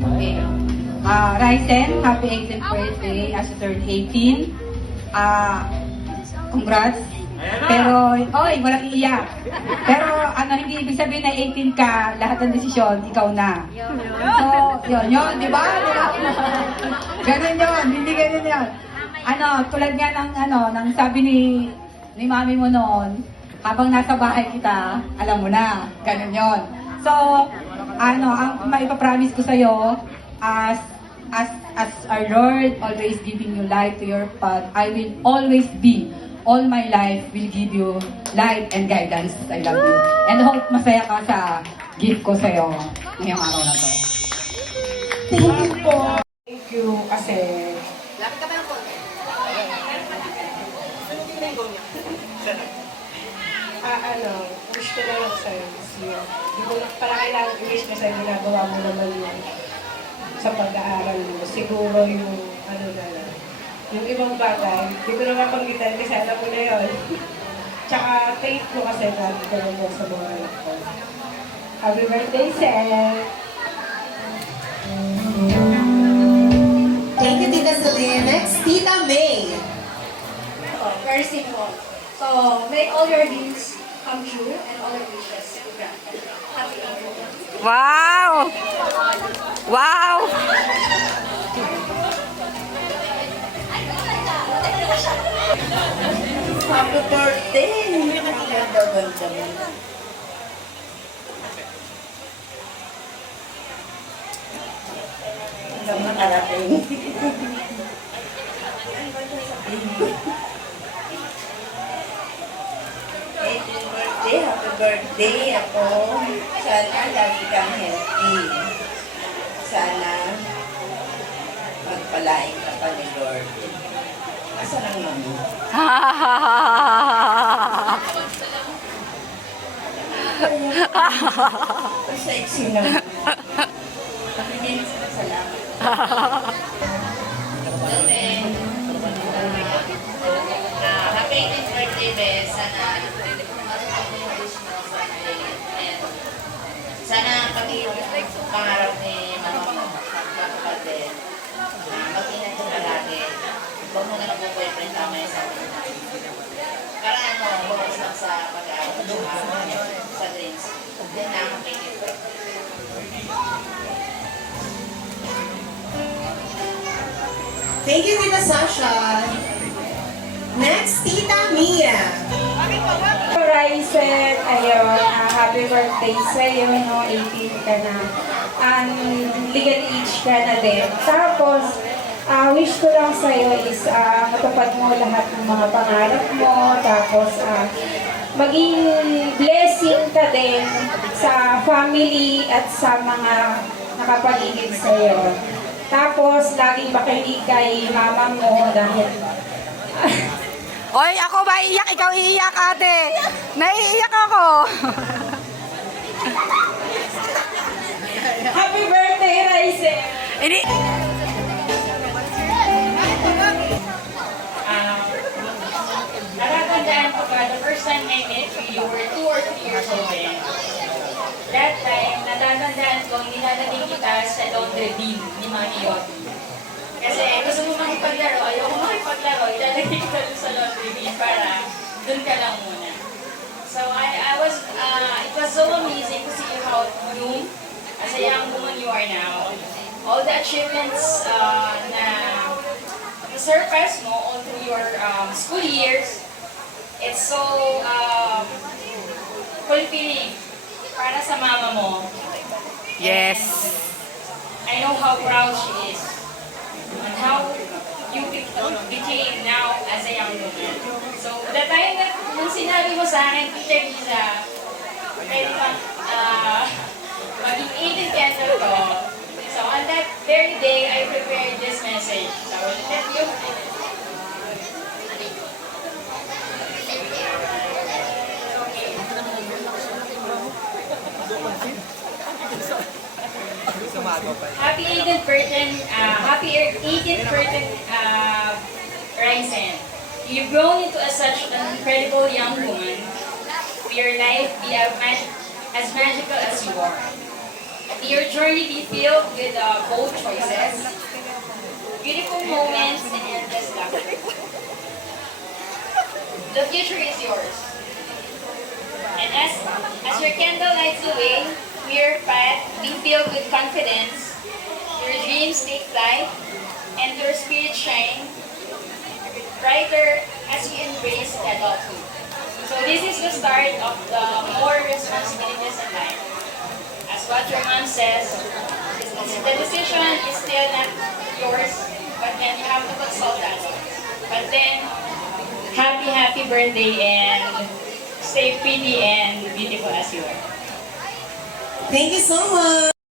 Okay. Ryzen, happy 18th birthday as you turn 18. Congrats. Pero, oy, walang iiyak. Pero, hindi ibig sabihin na 18 ka, lahat ng desisyon, ikaw na. So, yun, di ba? Ganun yun, hindi ganun yun. Tulad nga ng sabi ni mami mo noon, habang nasa bahay kita, alam mo na, ganun yun. So, ang maipapromise ko sa'yo, as our Lord always giving you light to your path, I will always be, all my life will give you light and guidance. I love you. And hope masaya ka sa gift ko sa'yo ngayong araw na to. Thank you po. Thank you kasi wish ko na lang sa'yo this year. Hindi ko pala kailangan i-wish na sa'yo, ginagawa mo naman yung sa pag-aaral mo. Siguro yung yung ibang bagay, hindi ko na mapanggitan kasi alam mo na yun. Tsaka thank you kasi dati ko mo sa mga anak ko. Happy birthday, Seth! Thank you, Tita Celine. Next, Tita May. Very simple. So, make all your dreams come true and all your wishes be granted. Happy birthday. Wow! Wow! Happy birthday! Ang ganda-ganda mo. Hanggang makarating. Happy birthday ako. Sana lagi kang healthy. Sana magpalain ka pa ni Lord. Asan ang mami? Sexy naman. Hindi na salamat. Happy 18th birthday, Bes. Sana pati pangarap ni Mama kapatid, mag-ingat ko palagi. Huwag mo na lang po boyfriend tama yung sabi niya. Para focus lang sa pag-aaral sa dreams. Then na ang happy Thank you, Tita Sasha. Next, Tita Mia. Ryzen, ayun, happy birthday sa'yo, no? 18 ka na. Legal age ka na din. Tapos, wish ko lang sa'yo is matupad mo lahat ng mga pangarap mo. Tapos, maging blessing ka din sa family at sa mga nakapaligid sa'yo. Tapos, laging makinig kay mama mo dahil... Oy, ako ba iiyak? Ikaw iiyak, ate. Naiiyak ako. Happy birthday, Ryzen! Ini... Natatandaan ko ba, the first time I met you, you were 2 or 3 years old. That time, natatandaan ko, nilalagay kita sa laundry bin ni Mami Yoti. Kasi gusto mo makipaglaro, ayoko makipaglaro, ilalagay kita doon sa laundry bin para doon ka lang muna. So it was so amazing to see you how it bloom as a young woman you are now. All the achievements na surpass mo all through your school years, it's so fulfilling para sa mama mo. Yes. I know how proud she is and how you became now as a young woman. So, the time that nung sinabi mo sa akin, Teacher Liza, pwede kang maging aided candle ko. So, on that very day, I prepared this message. So, I will let you. Happy 18th birthday, Ryzen. You've grown into such an incredible young woman. May your life be as magical as you are. your journey be filled with bold choices, beautiful moments, and endless laughter. The future is yours. And as your candle lights the way, may your path be filled with confidence, your dreams take flight, and your spirit shine brighter as you embrace adulthood. So this is the start of the more responsibilities in life. As what your mom says, the decision is still not yours, but then you have to consult us. But then, happy birthday and stay pretty and beautiful as you are. Thank you so much.